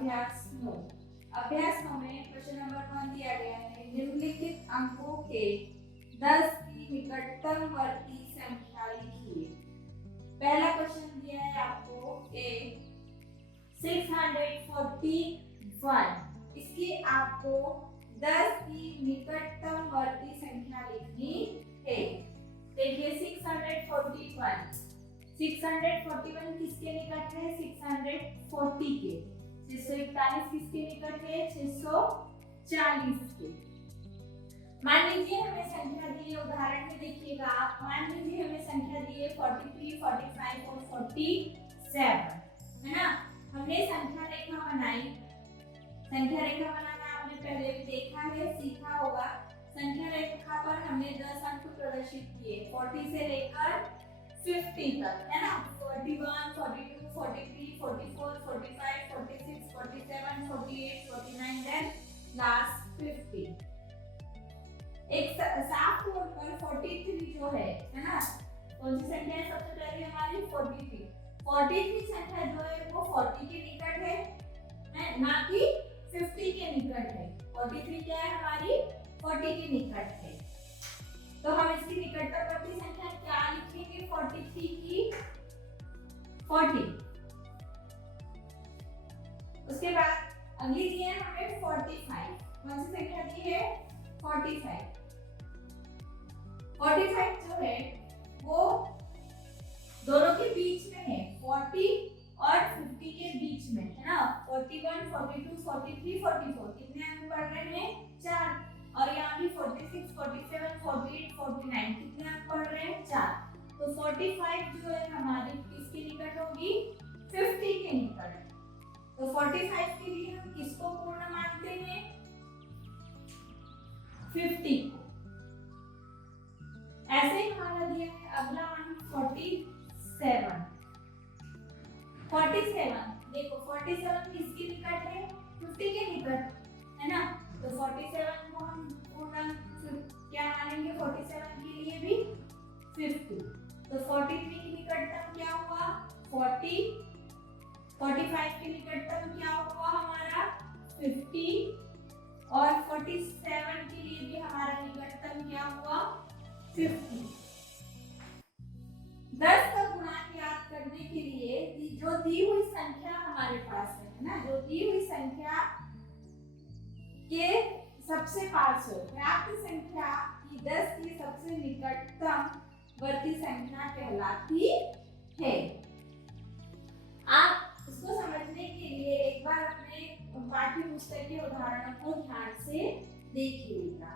अभ्यास 9। अभ्यास 9 में क्वेश्चन नंबर 1 दिया गया है, निम्नलिखित अंकों के 10 की निकटतम वर्ती संख्या लिखिए। पहला क्वेश्चन दिया है आपको ए 641, इसकी आपको 10 की निकटतम वर्ती संख्या लिखनी है। देखिए 641 किसके निकट है? 640 के। 641 किसके निकट है? 640 के। मान लीजिए हमें संख्या दी है, उदाहरण में देखिएगा आप, मान लीजिए हमें संख्या दी है 43, 45 और 47 है ना। हमने संख्या रेखा बनाई। संख्या रेखा बनाना आपने पहले भी देखा है, सीखा होगा। संख्या रेखा पर हमने 10 अंक प्रदर्शित किए 40 से लेकर 50 तक, है ना। 41, 42, 43, 44, 45, 46, 47, 48, 49 देन लास्ट 50। एक साफ तौर पर 43 जो है ना, कौन सी संख्या है? सबसे पहले हमारी 43। 43 संख्या जो है वो 40 के निकट है, ना कि 50 के निकट है। 43 क्या है? हमारी 40 के निकट है। तो हम इसकी निकटवर्ती संख्या क्या लिखेंगे? 43 की 40। उसके बाद अगली दी है हमें 45। कौन सी संख्या दी है? 45। 45 जो है वो दोनों के बीच में है, 40 और 50 के बीच में, है ना। 41, 42, 43, 44 कितने अंक पढ़ रहे हैं? 4। और यहाँ भी 46, 47, 48, 49 कितने अंक पढ़ रहे हैं? 4। तो 45 जो है हमारी किसके निकट होगी? 50 के निकट। तो 45 के लिए हम किसको पूर्ण मानते हैं? 50 को। ऐसे ही हमारा दिया है अगला अंक 47। 47 देखो 47 किसके निकट है? 50 के निकट, है ना। तो 47 को हम पूर्ण क्या मानेंगे? 47 के लिए भी 50। तो 43 की निकटतम क्या हुआ? 40। 45 के निकटतम क्या हुआ हमारा? 50। और 47 के लिए भी हमारा निकटतम क्या हुआ? 50। 10 का गुणांक याद करने के लिए जो दी हुई संख्या हमारे पास है ना, जो दी हुई संख्या के सबसे पास हो प्राप्त संख्या की 10 की सबसे निकटतम वर्ती संख्या कहलाती है। आप इसको समझने के लिए एक बार अपने पाठ्य पुस्तक के उदाहरणों को ध्यान से देखिएगा।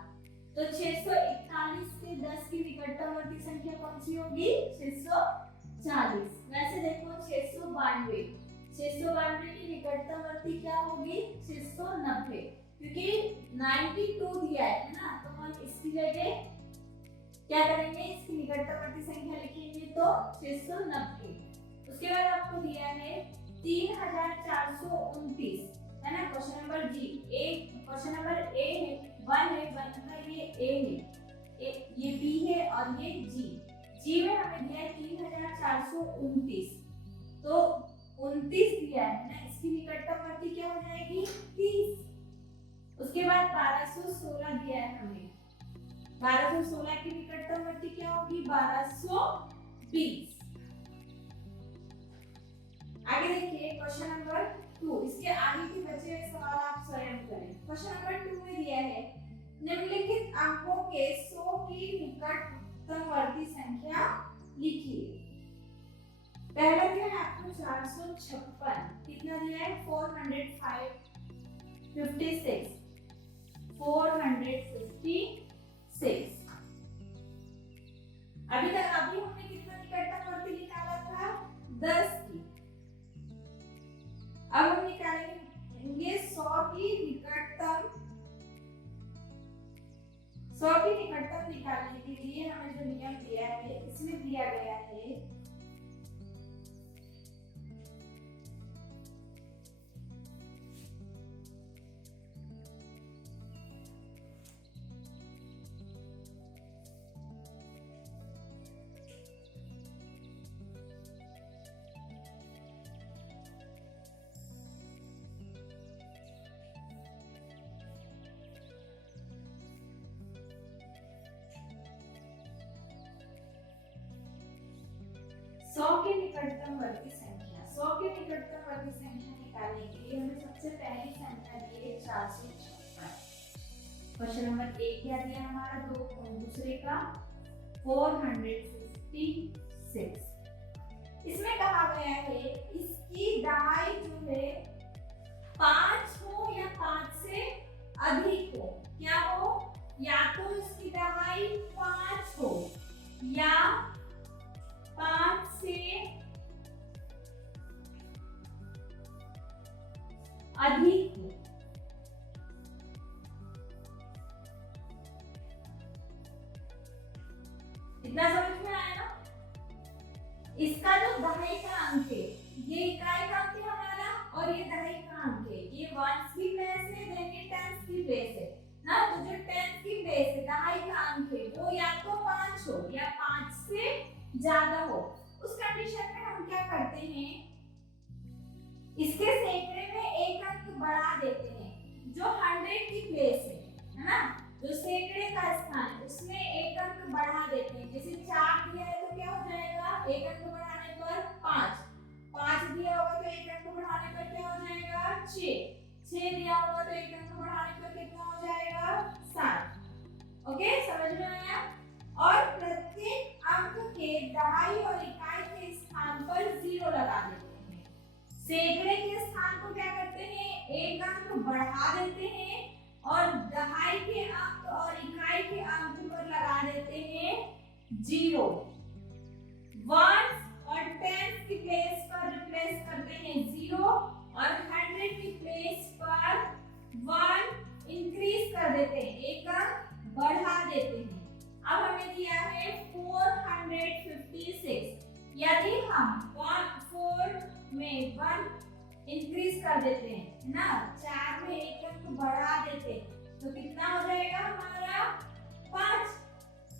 तो 641 से 10 की निकटवर्ती संख्या कौन सी होगी? 640। वैसे देखो 692 की निकटवर्ती क्या होगी? 690, क्योंकि 92 दिया है ना, तो हम इसकी जगह क्या करेंगे? इसकी निकटवर्ती संख्या लिखेंगे तो 690। उसके बाद आपको दिया है 3429, है ना। क्वेश्चन नंबर जी क्वेश्चन नंबर ए है, 1 है, 1 का ये ए है, ये बी है और ये जी में हमें दिया है 3429। तो 29 दिया है ना, इसकी निकटवर्ती क्या हो जाएगी? 30। उसके बाद 1216 दिया है हमें, 1216 की निकटवर्ती क्या होगी? 1220। आगे देखिए क्वेश्चन नंबर 2, इसके आगे के बचे हुए सवाल आप स्वयं करें। क्वेश्चन नंबर 2 में दिया है निम्नलिखित अंकों के 100 की निकटवर्ती संख्या लिखिए। पहला दिया है आपको 456, कितना दिया है? 456। 456 अभी हमने कितना निकटवर्ती निकाला था? 10 की। अब हम निकालेंगे 100 की निकटतम निकालने के लिए हमें जो नियम दिया है, इसमें दिया गया है निकटतमवर्ती संख्या, 100 के निकटतमवर्ती संख्या निकालने के लिए हमें सबसे पहली संख्या दी है 456। क्वेश्चन नंबर 1 क्या दिया हमारा, दूसरे का 456। इसमें कहा गया है इसकी दहाई जो है 5 हो या 5 से अधिक हो। क्या हो, या तो इसकी दहाई 5 हो या 5 से अधिक हो। इतना समझ में आया ना। इसका जो दहाई का अंक है, ये इकाई का अंक है हमारा और ये दहाई का अंक है। ये वंस की प्लेस है, देन ये टेंस की प्लेस है ना। तो जो टेंस की प्लेस है, दहाई का अंक है, वो या तो 5 हो या 5 से ज्यादा हो। उस कंडीशन में हम क्या करते हैं, इसके सैकड़े में एक अंक बढ़ा देते हैं। जो 100 की प्लेस है ना, जो सैकड़े का स्थान है उसमें एक अंक बढ़ा देते हैं। जैसे 4 दिया है तो क्या हो जाएगा, एक अंक बढ़ाने पर 5। 5 दिया होगा तो एक अंक बढ़ाने पर क्या हो जाएगा, 6। 6 दिया होगा तो एक अंक बढ़ाने पर कितना हो जाएगा, 7। ओके, समझ में आया। और प्रत्येक अंक के दहाई और इकाई के स्थान पर 0 लगा देते हैं। सैकड़े के स्थान को क्या करते हैं, एक अंक बढ़ा देते हैं और दहाई के अंक और इकाई के अंक पर लगा देते हैं 0। वंस और टेंस की प्लेस पर रिप्लेस करते हैं 0 और 100 की प्लेस पर 1 इंक्रीज कर देते हैं, एक अंक बढ़ा देते हैं। अब हमें दिया है 456। यदि हम 4 में 1 इंक्रीज कर देते हैं ना, 4 में एक अंक बढ़ा देते हैं तो कितना हो जाएगा हमारा, 5।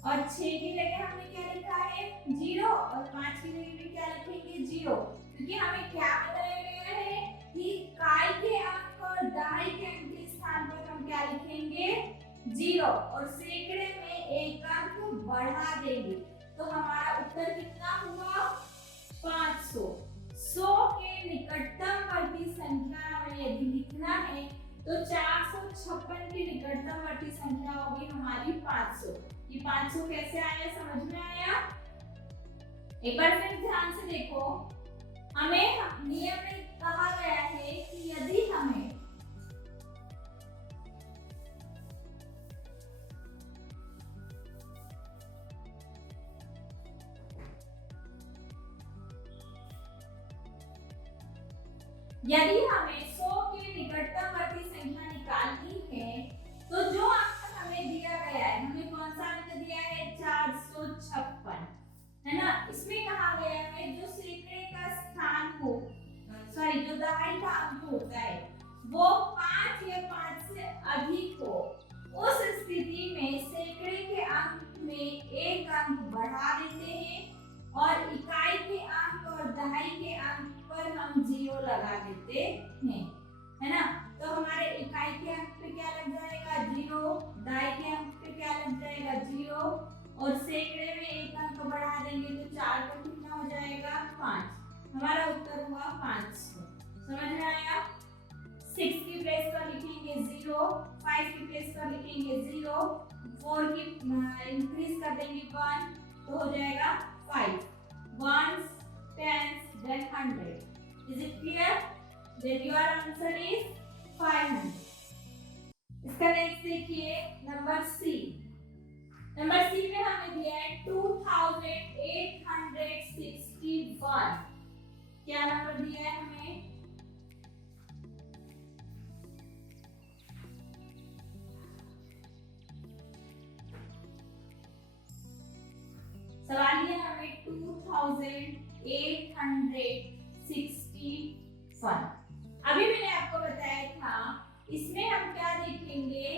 और 6 की जगह हमने क्या लिखा है, 0 और 5 की जगह भी क्या लिखेंगे, 0। क्योंकि हमें क्या बताया गया है कि इकाई के अंक और दहाई के अंक के स्थान पर हम क्या लिखेंगे, 0 और सैकड़े में एक अंक बढ़ा देंगे। तो हमारा उत्तर कितना हुआ, 500। 100 के निकटतमवर्ती संख्या हमें यदि लिखना है तो 456 की निकटतमवर्ती संख्या होगी हमारी 500। ये 500 कैसे आया, समझ में आया। एक बार फिर ध्यान से देखो, हमें नियम में कहा गया है कि यदि हमें यदि हमें 100 के निकटतमवर्ती संख्या निकालनी है तो जो अंक हमें दिया गया है, हमें कौन सा अंक दिया है, 456 है ना। इसमें कहा गया है जो सैकड़े का स्थान हो, सॉरी जो दहाई का अंक होता है वो 5 या 5 से अधिक हो। उस स्थिति में सैकड़े के अंक में एक अंक बढ़ा देते हैं और इकाई के अंक और दहाई के अंक पर हम 0 लगा देते हैं, है ना। तो हमारे इकाई के अंक पे क्या लग जाएगा, 0, दहाई के अंक पे क्या लग जाएगा, 0 और सैकड़े में एक अंक बढ़ा देंगे तो 4 का कितना हो जाएगा, 5। हमारा उत्तर हुआ 500। समझ में आया। 6 की प्लेस पर लिखेंगे 0, 5 की प्लेस पर लिखेंगे 0, 4 की इंक्रीज कर देंगे 1 तो हो जाएगा 5। 1 10 then 100. Is it clear? Then your answer is 500. इसका नेक्स्ट देखिए नंबर सी। नंबर सी में हमें दिया है 2861। क्या नंबर दिया है हमें, सवाल ये हमें 2861। अभी मैंने आपको बताया था इसमें हम क्या देखेंगे,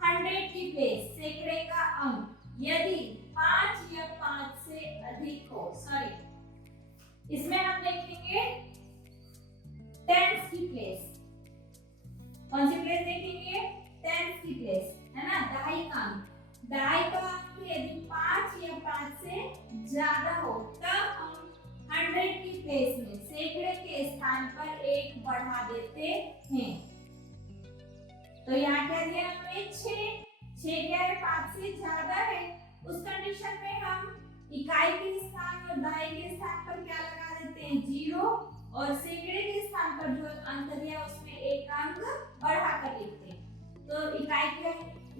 100 की प्लेस सैकड़े का अंक यदि 5 या 5 से अधिक हो, सॉरी इसमें हम देखेंगे टेंस की प्लेस। कौन सी प्लेस देखेंगे, टेंस की प्लेस, है ना। दहाई का अंक, दहाई का अंक यदि 5 या 5 से ज्यादा हो तब हम 100 की प्लेस हैं। तो यहाँ क्या दिया हमें 6 क्या है 5 से ज्यादा है। उस कंडीशन में हम इकाई के स्थान और दहाई के स्थान पर क्या लगा देते हैं 0 और सैकड़े के स्थान पर जो अंक दिया उसमें एक अंक बढ़ा कर लिखते हैं। तो इकाई के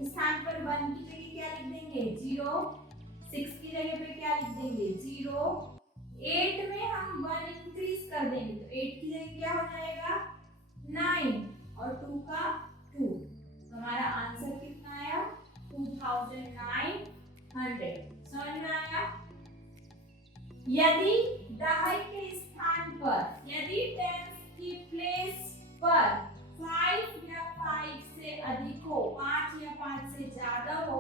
स्थान पर 1 की जगह क्या लिख देंगे 0, 6 की जगह पे क्या लिख देंगे 0, 8 में हम 1 इंक्रीज कर देंगे तो 8 की जगह क्या हो जाएगा 9 और 2 का 2। तो हमारा आंसर कितना आया 2900। समझ में आया। यदि दहाई के स्थान पर यदि टेंस की प्लेस पर 5 या 5 से अधिक हो 5 या 5 से ज्यादा हो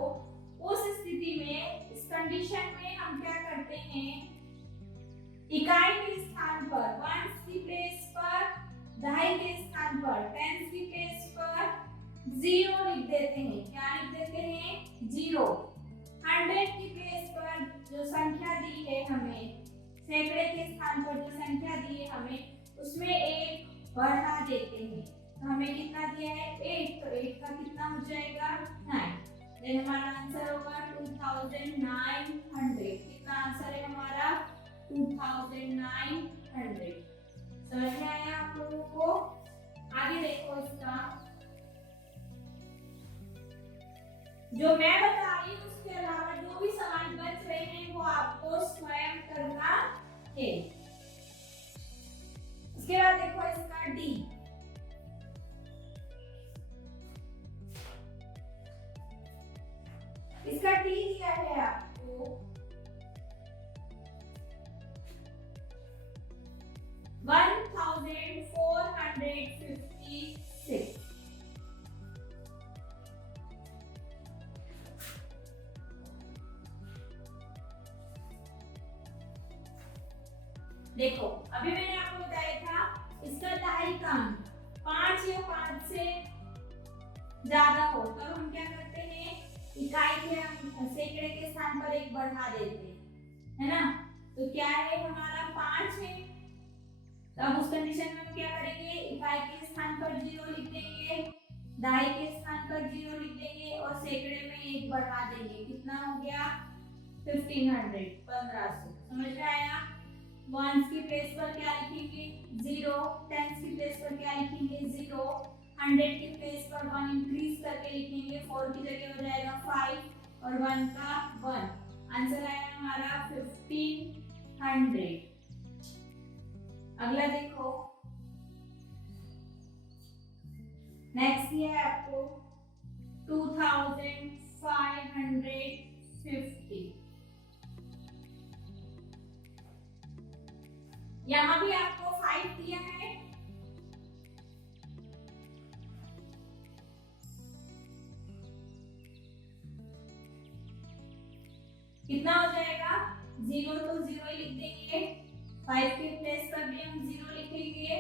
उस स्थिति में इस कंडीशन में हम क्या करते हैं इकाई के स्थान पर वंस की प्लेस पर दहाई के स्थान पर टेंस की प्लेस पर 0 लिख देते हैं। क्या लिख देते हैं 0। 100 की प्लेस पर जो संख्या दी है हमें सैकड़े के स्थान पर जो संख्या दी है हमें उसमें 1 बढ़ा देते हैं। तो हमें कितना दिया है 8 तो 8 का कितना हो जाएगा 9। देन हमारा आंसर होगा 2900। कितना आंसर है हमारा 2900। समझ में आया आप लोगों को। आगे देखो इसका जो मैं बता रही हूँ उसके अलावा जो भी सवाल बच रहे हैं वो आपको स्वयं करना है। उसके बाद देखो इसका डी। इसका डी दिया है आपको 1456। देखो अभी मैंने आपको बताया था इसका दहाई का अंक 5 या 5 से ज्यादा हो तब हम क्या करते हैं इकाई के सैकड़े के स्थान पर 1 बढ़ा देते हैं है ना। तो क्या है हमारा 5 है तो अब उस कंडीशन में हम क्या करेंगे इकाई के स्थान पर 0 लिख देंगे दहाई के स्थान पर 0 लिख देंगे और सैकड़े में 1 बढ़ा देंगे। कितना हो गया 1500। समझ में आया। वंस की प्लेस पर क्या लिखेंगे 0, टेंस की प्लेस पर क्या लिखेंगे 0, 100 की प्लेस पर 1 इंक्रीज करके लिखेंगे 4 की जगह हो जाएगा 5 और 1 का 1। आंसर आया हमारा 1500। अगला देखो नेक्स्ट ये है आपको 2550। यहाँ भी आपको 5 दिया है कितना हो जाएगा 0 तो 0 ही लिख देंगे 5 के प्लेस पर भी हम 0 लिखेंगे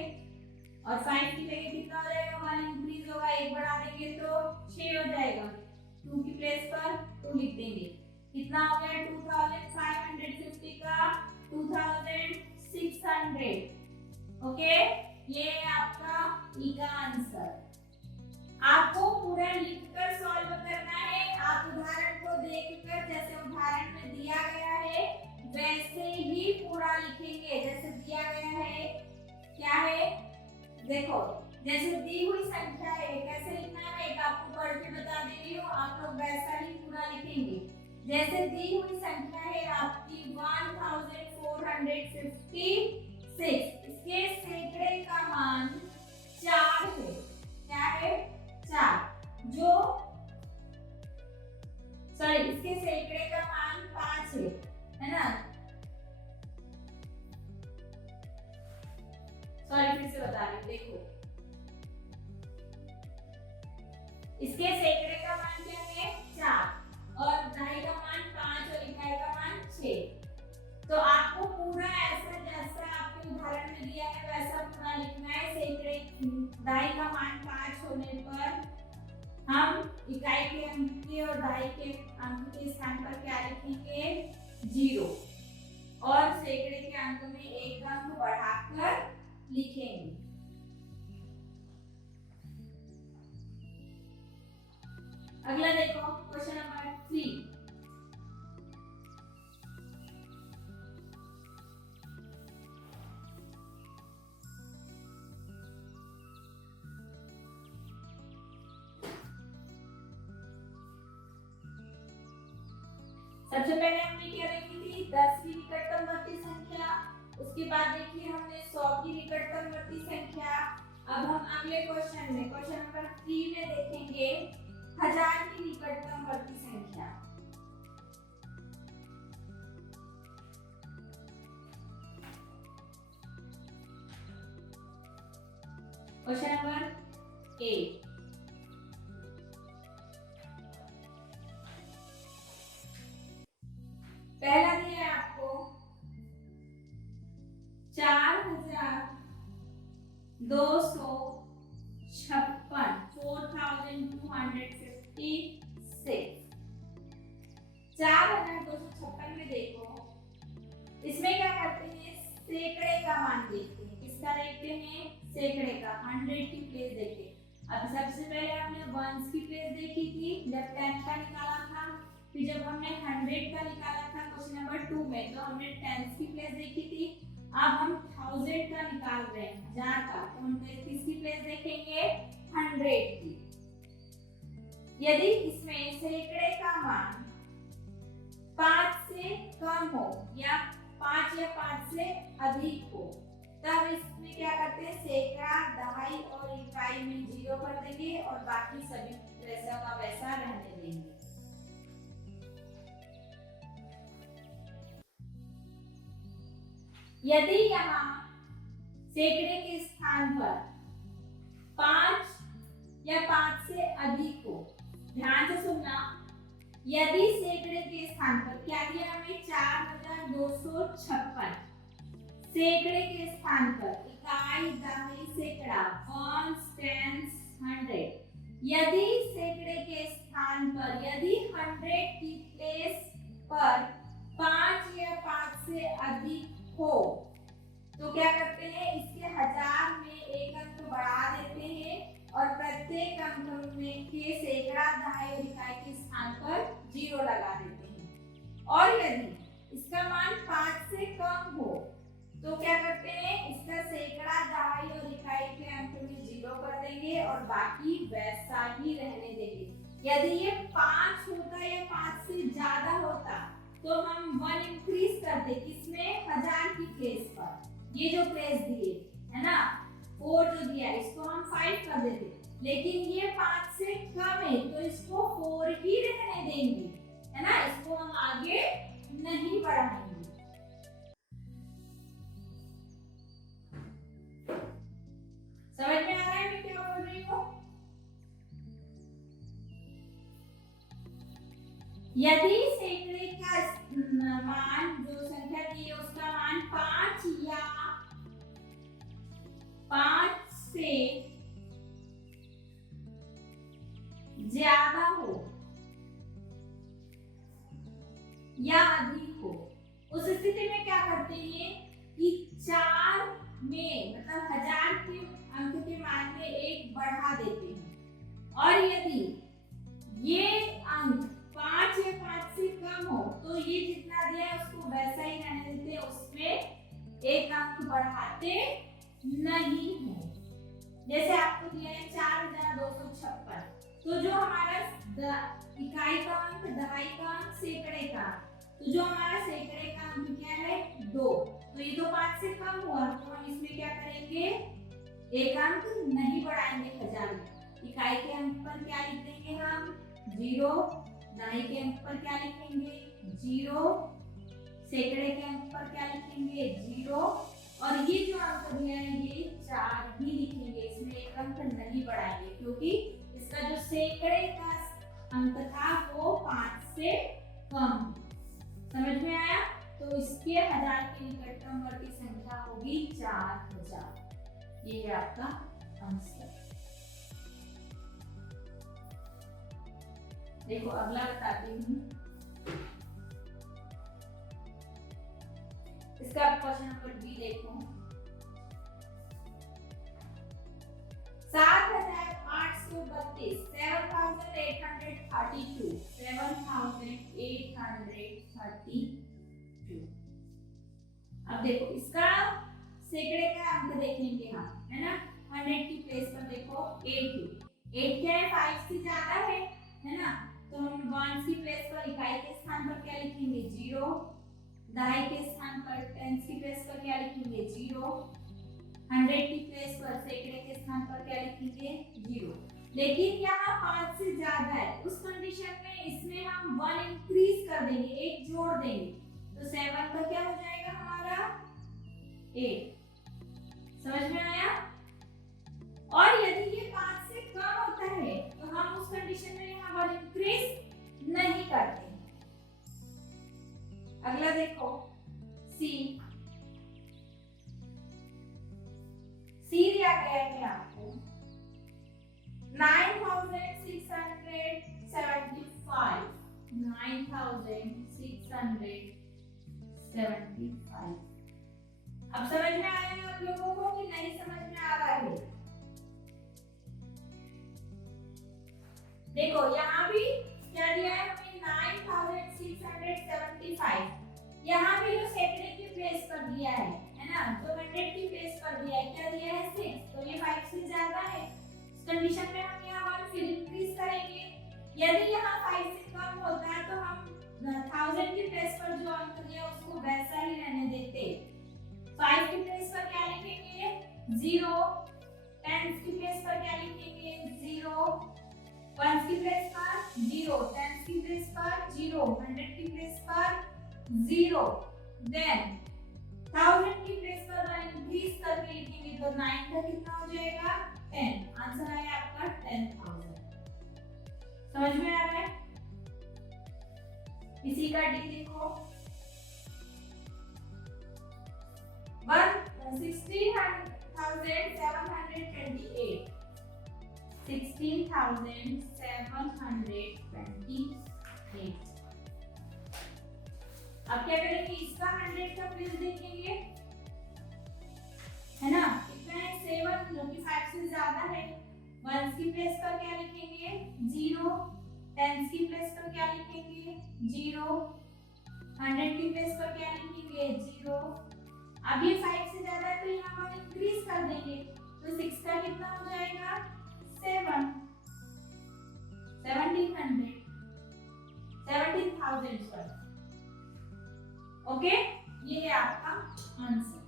और 5 की जगह कितना हो जाएगा 1 इंक्रीज होगा 1 बढ़ा देंगे तो 6 हो जाएगा। 2 की प्लेस पर 2 लिख देंगे। कितना हो गया 2550 का 2600। ओके ये है आपका ई का आंसर। आपको पूरा लिखकर सॉल्व करना है। आप उदाहरण को देखकर जैसे उदाहरण में दिया गया है वैसे ही पूरा लिखेंगे जैसे दिया गया है। क्या है देखो जैसे दी हुई संख्या है कैसे लिखना है एक आपको पढ़ के बता दे रही हूँ आप लोग वैसा ही पूरा लिखेंगे। जैसे दी हुई संख्या है आपकी 1456 इसके सैकड़े का मान 4 है। क्या है 4 जो सॉरी इसके सैकड़े का मान 5 है ना। सॉरी फिर से बता रही हूँ देखो इसके सैकड़े का मान क्या है 4 और दहाई का मान 5 और इकाई का मान 6। तो आपको पूरा ऐसा जैसा आपके उदाहरण में दिया है वैसा पूरा लिखना है। सैकड़े दहाई का मान 5 होने पर हम इकाई के अंक के और दहाई के अंक के स्थान पर क्या लिखेंगे 0 और सैकड़े के अंक में 1 अंक बढ़ाकर लिखेंगे। अगला देखो क्वेश्चन नंबर 3। सबसे पहले हमने क्या देखी थी 10 की निकटतमवर्ती संख्या, उसके बाद देखी हमने 100 की निकटतमवर्ती संख्या। अब हम अगले क्वेश्चन में क्वेश्चन नंबर 3 में देखेंगे 1000 की निकटतमवर्ती संख्या। Question number 8। पहला दिया है आपको 4256 4256। 4256 में देखो, इसमें क्या करते हैं सैकड़े का मान देखते हैं। किसका देखते हैं? सैकड़े का, 100 की प्लेस देखते हैं। अब सबसे पहले हमने वंस की प्लेस देखी थी जब 10 का निकाला था, फिर जब हमने 100 का निकाला था क्वेश्चन नंबर 2 में तो हमने 10 की प्लेस देखी थी। अब हम 1000 का निकाल रहे हैं, 1000 का, तो हम किसकी प्लेस देखेंगे? 100 की। यदि इसमें सैकड़े का मान 5 से कम हो या 5 या 5 से अधिक हो, तब इसमें क्या करते हैं सैकड़ा, दहाई और इकाई में 0 कर देंगे और बाकी सभी वैसा का वैसा रहने देंगे। यदि यहाँ सैकड़े के स्थान पर 5 या 5 से अधिक हो, ध्यान से सुनना, यदि सैकड़े के स्थान पर क्या दिया हमें 4256, सैकड़े के स्थान पर इकाई, दहाई, सैकड़ा, वंस, टेंस, 100। यदि सैकड़े के स्थान पर यदि 100 की प्लेस पर 5 या 5 से अधिक हो तो क्या करते हैं इसके 1000 में एक अंक बढ़ा देते हैं और प्रत्येक अंक में के सैकड़ा, दहाई और इकाई के स्थान पर 0 लगा देते हैं। और यदि इसका मान 5 से कम हो तो क्या करते हैं इसका सैकड़ा, दहाई और इकाई के अंक में 0 कर देंगे और बाकी वैसा ही रहने देंगे। यदि ये 5 होता या 5 से ज्यादा होता तो हम 1 इंक्रीज कर दे, किसमें? 1000 की प्लेस पर। ये जो प्लेस दिए है ना 4 जो दिया इसको हम 5 कर देते, लेकिन ये 5 से कम है तो इसको 4 ही रहने देंगे, है ना, इसको हम आगे नहीं बढ़ाएंगे। समझ में आ रहा है मैं क्या बोल रही हूँ? यदि सैकड़े का मान जो संख्या दी है उसका मान 5 या 5 से ज्यादा हो या अधिक हो, उस स्थिति में क्या करते हैं कि 4 में मतलब 1000 के अंक के मान में 1 बढ़ा देते हैं। और यदि ये अंक 5 या 5 से कम हो तो ये जितना दिया है उसको वैसा ही रहने देते हैं, उसमें 1 अंक बढ़ाते नहीं है। जैसे आपको दिया है 4256, तो जो हमारा इकाई का अंक, दहाई का अंक, सैकड़े का, तो जो हमारा सैकड़े का अंक क्या है 2, तो ये तो 5 से कम हुआ तो हम इसमें क्या करेंगे 1 अंक नहीं बढ़ाएंगे 1000 में। इकाई के अंक पर क्या लिख देंगे हम 0, दहाई के अंक पर क्या लिखेंगे 0, सैकड़े के अंक पर क्या लिखेंगे 0 और ये जो अंक दिया है ये 4 ही लिखेंगे, इसमें 1 अंक नहीं बढ़ाएंगे क्योंकि इसका जो सैकड़े का अंक था वो 5 से कम। समझ में आया? तो इसके 1000 की निकटतमवर्ती संख्या होगी 4000। ये है आपका आंसर। देखो अगला बताती हूँ, इसका क्वेश्चन नंबर बी देखो 7832 7832 7,832 7,832। अब देखो इसका सैकड़े का अंक देखेंगे हम, है ना। 100 की प्लेस पर देखो 8 क्या है, 5 से ज्यादा है ना। तो हम 1 की प्लेस पर इकाई के स्थान पर क्या लिखेंगे 0, दहाई के स्थान पर टेंस की प्लेस पर क्या लिखेंगे 0, 100 की प्लेस पर सैकड़े के स्थान पर क्या लिखेंगे 0। लेकिन यहाँ 5 से ज्यादा है, उस कंडीशन में इसमें हम 1 इंक्रीज कर देंगे, 1 जोड़ देंगे, तो 7 का क्या हो जाएगा हमारा 8। समझ में आया। और यदि ये 5 से कम होता है तो हम उस कंडीशन में यहाँ 1 इंक्रीज नहीं करते। अगला देखो सी दिया गया है आपको 9,675 9,675। अब समझ में आया आप लोगों को कि नहीं समझ में आ रहा है। देखो यहाँ भी क्या दिया है हमें 9,675, यहाँ भी जो सैकड़े की प्लेस पर दिया है ना, जो 100 की प्लेस पर दिया है, क्या दिया है 6, तो ये 5 से ज्यादा है। इस कंडीशन में हम यहाँ 1 फिर इंक्रीज करेंगे। यदि यहाँ 5 से कम होता है तो हम 1000 की प्लेस पर जो अंक दिया उसको वैसा ही रहने देते। 5 की प्लेस पर क्या लिखेंगे 0, 10 की प्लेस पर क्या लिखेंगे 0, 1 की प्लेस पर 0, 10 की प्लेस पर 0, 100 की प्लेस पर 0, देन 1000 की प्लेस पर 1 इंक्रीज करके लिखेंगे तो 9 का कितना हो जाएगा 10। आंसर आया आपका 10,000। समझ में आ रहा है। इसी का डी देखो 16,728 16,728। अब क्या करेंगे इसका 100 का प्लेस देखेंगे, है ना। कितना है 7 जो कि 5 से ज्यादा है। 1 की प्लेस पर क्या लिखेंगे 0, 10 की प्लेस पर क्या लिखेंगे 0, 100 की प्लेस पर क्या लिखेंगे 0। अब ये 5 से ज्यादा है तो यहाँ पर इंक्रीज कर देंगे तो 6 का कितना हो जाएगा 7, 17,000। ओके, ये है आपका आंसर।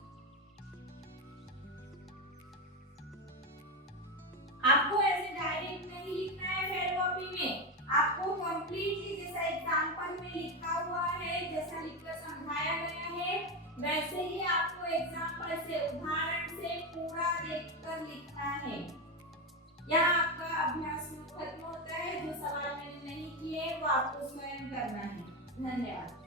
आपको ऐसे डायरेक्ट नहीं लिखना है फेयर कॉपी में, आपको कंप्लीटली जैसा एग्जांपल में लिखा हुआ है, जैसा लिखकर समझाया गया है वैसे ही आपको एग्जांपल से उदाहरण से पूरा देखकर लिखना है। यहाँ आपका अभ्यास खत्म होता है। जो सवाल मैंने नहीं किए वो आपको स्वयं करना है। धन्यवाद।